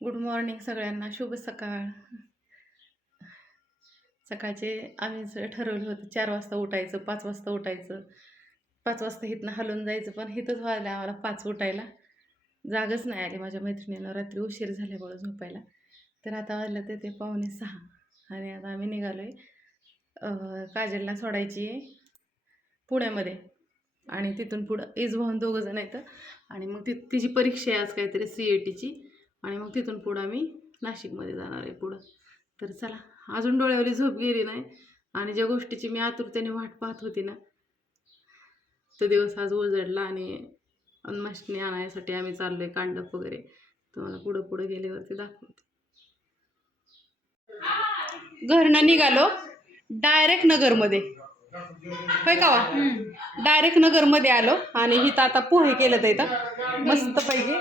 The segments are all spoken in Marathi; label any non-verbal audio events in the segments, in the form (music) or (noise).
गुड मॉर्निंग सगळ्यांना. शुभ सकाळ. सकाळचे आम्ही स- ठरवलं होतं चार वाजता उठायचं पाच वाजता उठायचं. पाच वाजता इथनं हलून जायचं पण इथंच वाजलं आम्हाला पाच उठायला जागच नाही आली माझ्या मैत्रिणीला. रात्री उशीर झाल्यामुळं झोपायला. तर आता वाजलं ते ते पावणे सहा. आणि आता आम्ही निघालो आहे काजलला सोडायची आहे पुण्यामध्ये. आणि तिथून पुढं इज भाऊन दोघं जण येतं आणि मग ती तिची परीक्षा आहे आज काहीतरी सी ए टीची आणि मग तिथून पुढं आम्ही नाशिकमध्ये जाणार आहे पुढं. तर चला अजून डोळ्यावरी झोप गेली नाही आणि ज्या गोष्टीची मी आतुरतेने वाट पाहत होती ना तो दिवस आज उजडला आणि अन्माष्टमी आणायसाठी आम्ही चाललो आहे कांडप वगैरे. तुम्हाला पुढं पुढं गेल्यावरती दाखवते. घरनं निघालो डायरेक्ट नगरमध्ये. होय का डायरेक्ट नगरमध्ये आलो आणि इथं आता पोहे केलं तर इथं. मस्त पैकी.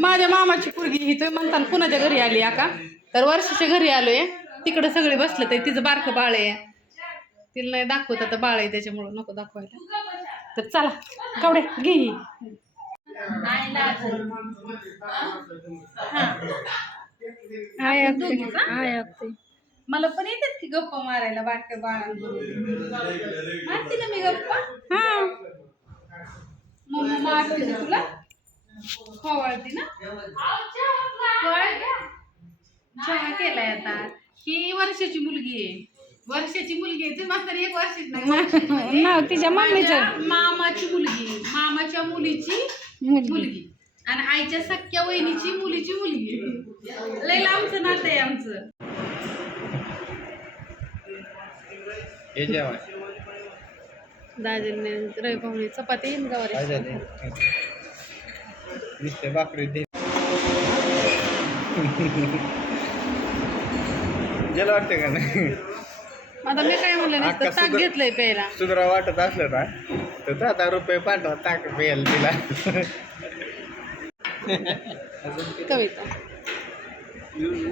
माझ्या मामाची पोरगी ही तुम्ही म्हणता कुणाच्या घरी आली आका तर वर्षाच्या घरी आलोय. तिकडं सगळे बसलं तर तिचं बारकं बाळ आहे. तिला नाही दाखवत आता बाळ आहे त्याच्यामुळं नको दाखवायला. तर चला कवडे घे. हाय अगदी हाय अगदी मला पण येतात की गप्पा मारायला बारक्या बाळांबरोबर मारते ना मी गप्पा? हा. मम्मा मारते ना तुला? खवळती ना? चहा केलाय आता. ही वर्षाची मुलगी आहे. वर्षाची मुलगी आहे ती मात्र एक वर्षाची नाही. नाव तिच्या मम्मीचं. माझ्या मामाची मुलगी मामाच्या मुलीची मुलगी. मुलगी. आणि आईच्या सख्या वहिनीची मुलीची मुलगी लय लांबचं नातं आहे आमचं. हे जेवण दाजीने रवी पाहुणे चपाती काय गवारी झाले? नुसते भाकरी दे गेलं वाटतं का नाही? आता मी काय म्हणलं ताक सुद्धा- घेतलंय प्यायला. सुधरा वाटत असलं ना तर दहा रुपये पाठवा ताक पेल तिला. कविता.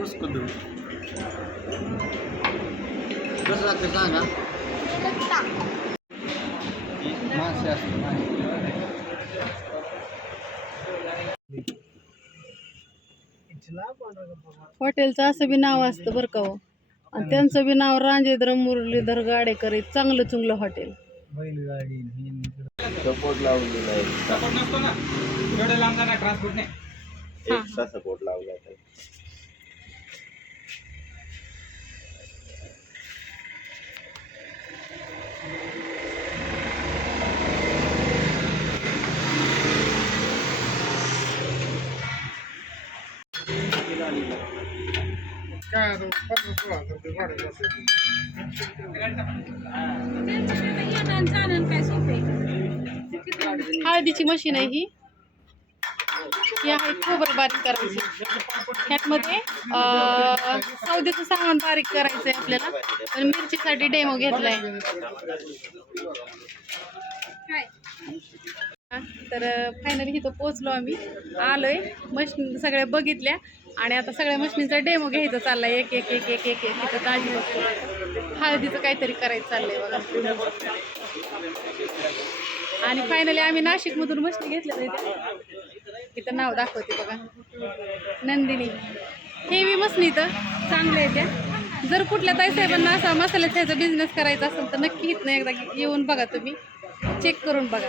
उसको कसं लागतं सांगा? मासे असते हॉटेलचं असं बी नाव असतं बरं का हो. आणि त्यांचं बी नाव रांजेंद्र मुरलीधर गाडेकर चांगलं चुंगलं हॉटेल. सपोर्ट लावलेला आहे. एक्स्ट्रा सपोर्ट लावला आहे काय सोपे हळदीची मशीन आहे ही. हे आहे खोबरं बारीक करायची ह्यातमध्ये सौद्याचं सामान बारीक करायचं आहे आपल्याला पण मिरचीसाठी डेमो घेतलाय तर फायनली इथं पोचलो आम्ही आलोय मशीन सगळ्या बघितल्या आणि आता सगळ्या मशीनीचा डेमो घ्यायचा चाललाय एक एक एक एक एक एक इथं दाजी हळदीचं काहीतरी करायचं चाललंय बघा आणि फायनली आम्ही नाशिकमधून मशीन घेतल्या इथं नाव दाखवते बघा. नंदिनी. हेवी मशीन इथं. चांगल्या आहे त्या जर कुठल्या ताईसाहेबांना असा मसाला खायचा बिझनेस करायचा असेल तर नक्की इथनं एकदा येऊन बघा तुम्ही. चेक करून बघा.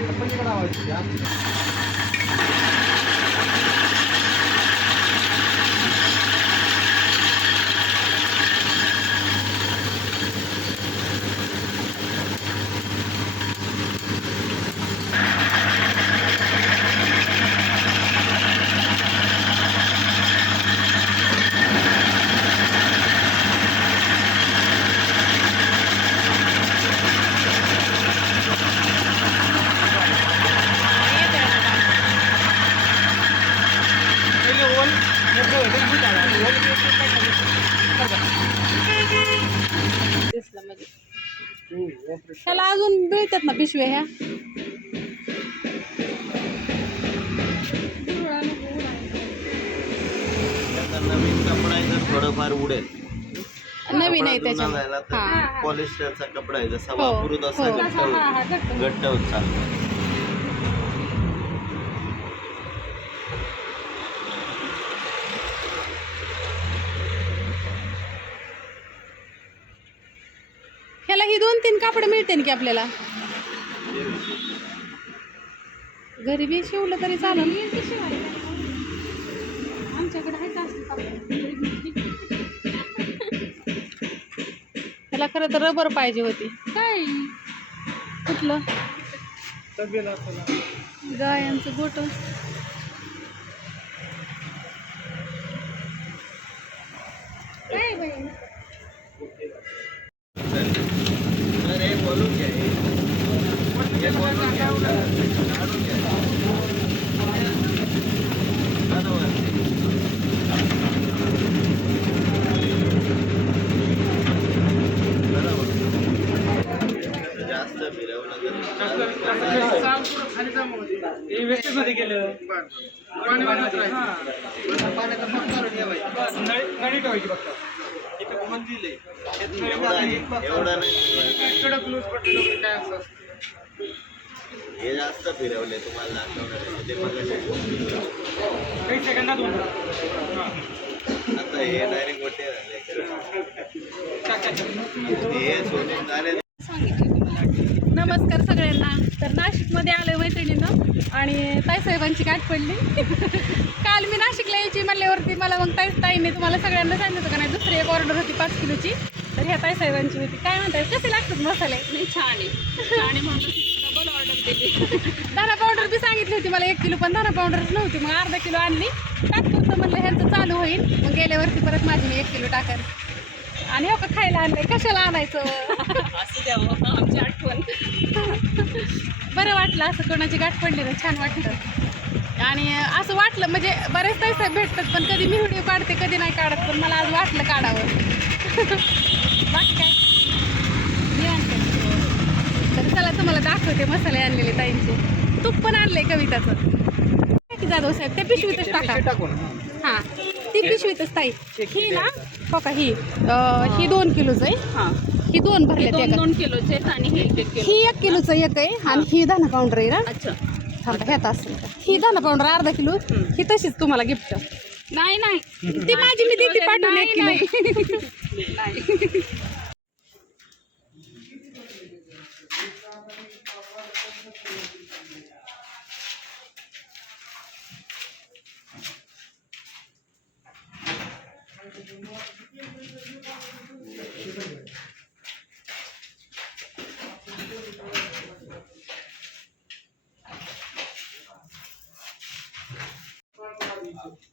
तर पलीकडे आवाज येते हम्म, वापरू. त्याला अजून मिळतात ना पिशव्या ह्या? नवीन कपडा आहे तर थोडंफार उडेल. नवीन आहे हा. पॉलिस्टरचा कपडा आहे जसा हो, वापरू तसा हो. घट्ट होत घट्ट घट्ट होत चालतो. दोन तीन कापड मिळते की आपल्याला? घरी बी शिवलं तरी चालेल. आमच्याकडे. ह्याला खरं तर रबर पाहिजे होती. काय? कुठलं. गायांचं गोट काय बाई तर हे बोलून घ्या हे. हे बोलून घ्या. काढून घ्या. बरोबर. बरोबर. जास्त फिरवलं तर खाली जमा होते. हे नळी ठेवायची फक्त. इथं मंदिर आहे. एवढा नाही. कडक लूज पडलं काय असं हे जास्त फिरवले तुम्हाला दाखवणार. ते काही सेकंदात आता हे डायरेक्ट मोठे झाले. हे सोडून झाले नमस्कार सगळ्यांना. तर नाशिकमध्ये आलोय मैत्रिणीनं. आणि ताईसाहेबांची गाठ पडली. काल मी नाशिकला यायची म्हणल्यावरती मला मग ताई ताईने तुम्हाला सगळ्यांना सांगितलं का नाही दुसरी एक ऑर्डर होती पाच किलोची. तर ह्या ताईसाहेबांची होती. काय म्हणताय? कसे लागतात मसाले? नाही छान आहे. डबल ऑर्डर दिली. पावडर बी सांगितली होती मला एक किलो पण दाना पावडरच नव्हती. मग अर्धा किलो आणली. तात्पुरतं म्हणलं ह्यांचं चालू होईल. मग गेल्यावरती परत माझी मी एक किलो टाकेन. आणि हो का खायला आणलंय? कशाला आणायचं? (laughs) असू द्या हो, आठवण बरं वाटलं असं कोणाची गाठ पडली ना छान वाटलं. आणि असं वाटलं म्हणजे बरेच पैसे भेटतात पण कधी मी व्हिडिओ काढते कधी नाही काढत पण मला आज वाटलं काढावं. बाकी काय. तर चला तुम्हाला दाखवते मसाले आणलेले ताईंचे. तूप पण आणलंय कविताचं. जाधव साहेब त्या पिशवीतच टाका. टाकून. हां ती पिशवीतच ताई. ही ना हो का ही ही. दोन किलोच आहे. हां. ही दोन भरले दोन दोन किलोचे आहेत आणि हे एक एक किलो. ही एक किलोचं एक आहे आणि ही दाना पावडर आहे ना. अच्छा. थांबा ह्यात असेल? ही दाना पावडर अर्धा किलो. ही तशीच तुम्हाला गिफ्ट नाही नाही. ती माझी मी देते पाठवून एक किलो. (laughs) नाही, नाही.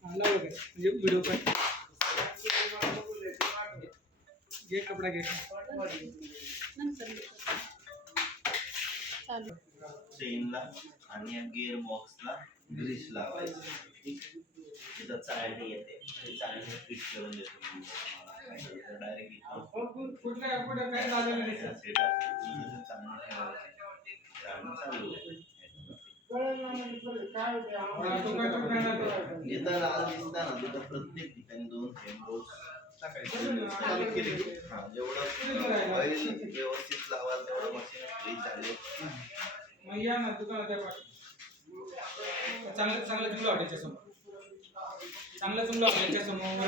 म्हणजे व्हिडिओ पण घे कपडा घे चेनला आणि या गिअर बॉक्सला ग्रीस लावायचं. तिथं चाळणी येते. ते चाळणी फिट करून देतो डायरेक्ट कुठल्या कुठं काय सर चाळणी चालू काय तो काय नाही तो. जिथं लाल दिसता ना तिथं प्रत्येक ठिकाणी दोन रोज हा जेवढं ऑइल व्यवस्थित लावाल तेवढं मशीन फ्री चालेल मग या ना दुकानात या पाठी. चांगलं चांगलं चुंगलं हॉटेलच्या समोर चांगलं चुंगलं हॉटेलच्या समोर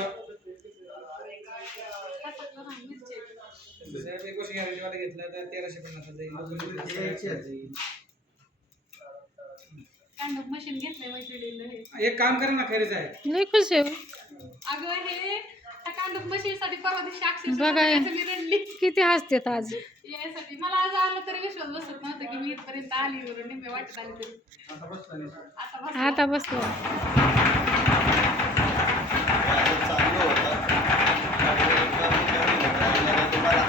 साहेब एक वर्ष गॅरंटी वाला घेतला तर तेराशे पन्नास जाईल मशीन घेतलंय एक काम करा ना खरेच आहे खुश आहे. अगं हे त्या परवा दिवशी अक्षरशः बघा. मी रडली. किती हसतेत आज. यासाठी मला आज आलं तरी विश्वास बसत नव्हतं की मी इथपर्यंत आली वरून निम्मे वाटत आली तरी. आता बसला नाही आता बस आता बसलो. चालू होतं. आणि कमी कमी होत राहिल्याने तुम्हाला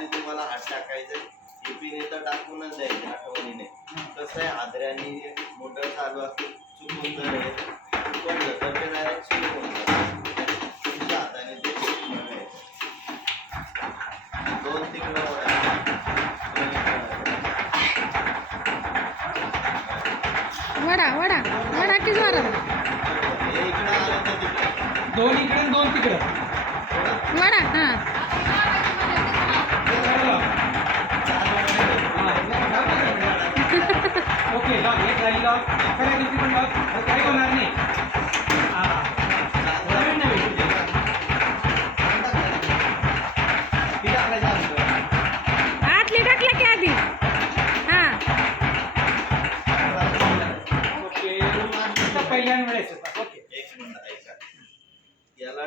मध्ये तुम्हाला हात टाकायचं. टिफिन इथं टाकूनच द्यायचे आठवणीने. कसं आहे आदऱ्याने मोटर चालू असेल चुकून जर हे पडलं तर ते डायरेक्ट सुरू होऊन तुमच्या हाताने ते दोन तिकडं. वडा वडा वडा की जोरात? हे इकडं आलं तर तिकडं. दोन इकडे दोन तिकडे. वडा हा.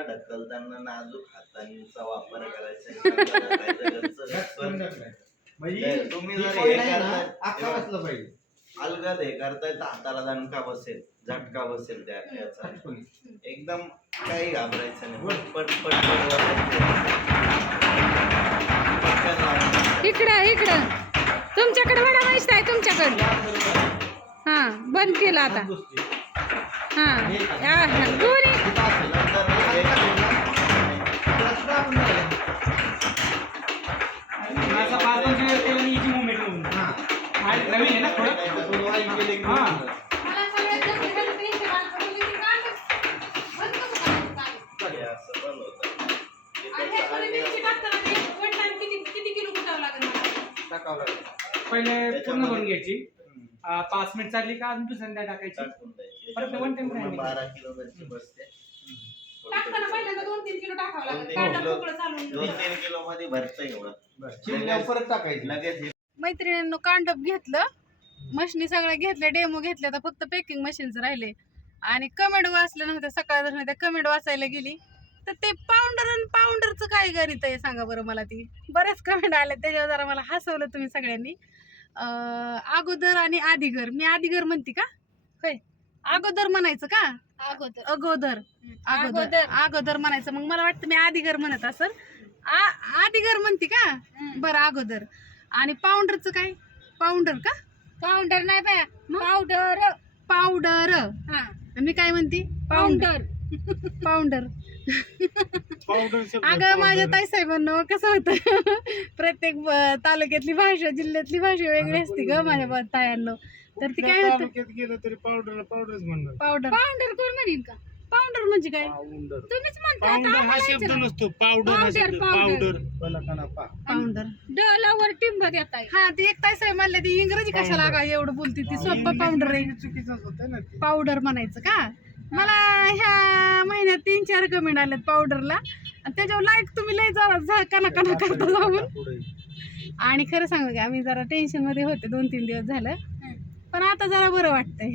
ढकलताना नाजूक हातांचा वापर करायचा पण तुम्ही जर हे करताय अलगद हे करताय तर हाताला दणका बसेल झटका बसेल त्या याचा. एकदम काही घाबरायचं नाही. पट पट पट पट वाजायचं. पटकन लावायचं. इकडं इकडं. तुमच्याकडे वडा माहीत आहे तुमच्याकडं. हा बंद केलं आता. हा. आ, पाच मिनिट चालली का अजून दुसऱ्यांदा टाकायची? टाकून द्यायची. परत पूर्ण राहिली. बारा किलोमीटरची बसते दोन तीन किलो. टाकावं दोन लागेल तीन कांदा किलो. मोकळं चालून दोन तीन किलो मध्ये भरतं एवढं. चिमण्यावर परत टाकायची. लगेच हे मैत्रिणींनो कांडप घेतलं. मशनी सगळ्या घेतल्या डेमो घेतल्या तर फक्त पॅकिंग मशीनचं राहिले. आणि कमेंट वाचलं नव्हतं. सकाळ त्या कमेंट वाचायला गेली. तर ते पावडर आणि पावडरचं काय गणित आहे? सांगा बरं मला ती. बरेच कमेंट आले. त्याच्यावर जरा मला हसवलं तुम्ही सगळ्यांनी. अगोदर आणि आदिगर. मी आदिगर म्हणते का? होय. अगोदर म्हणायचं का? अगोदर. अगोदर. अगोदर. अगोदर. म्हणायचं. मग मला वाटतं मी आदिगर म्हणत असल. आ- आदिगर म्हणते का? बरं अगोदर. आणि पावडरचं काय? पावडर का? पावडर नाही बाया. पावडर. पावडर. हा. मी काय म्हणते? पावडर. पावडर. अगं माझ्या ताई साहेबांना कसं होतं? (laughs) प्रत्येक तालुक्यातली भाषा जिल्ह्यातली भाषा वेगळी असते ग माझ्या ब- तायांना. तर ती काय होतं? गेलं तरी पावडर पावडरच म्हणणार. पावडर. पावडर कोण म्हणेन का? पावडर म्हणजे काय? तुम्हीच म्हणता पावडर हा शब्द नसतो. पावडर हा. Powder powder. डलावर टिंब देता हा ती एक ताई साहेब म्हणले ती इंग्रजी कशाला लागा एवढं बोलते? ती सोपं पावडर आहे. चुकीचंच होतं ना ते. पावडर म्हणायचं का? मला ह्या महिन्यात तीन चार कमेंट आलेत पावडरला आणि त्याच्यावर लाईक तुम्ही लय जरा कना कना करता जाऊन. आणि खरं सांगू का आम्ही जरा टेन्शनमध्ये होते दोन तीन दिवस झालं. पण आता जरा बरं वाटतंय.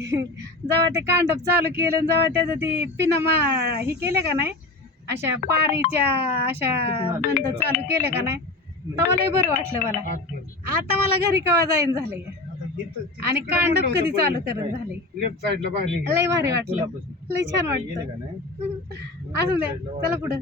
जेव्हा ते कांडप चालू केलं आणि जेव्हा त्याचं ती पिनामा ही केले का नाही अशा पारीच्या अशा बंद चालू केले का नाही तेव्हा लय बरं वाटलं मला. आता मला घरी कवा जाईन झालंय. आणि कांडप कधी चालू. करत झाले लेफ्ट साईडला. लय भारी वाटलं. लय छान नाही? (laughs) असू द्या चला पुढं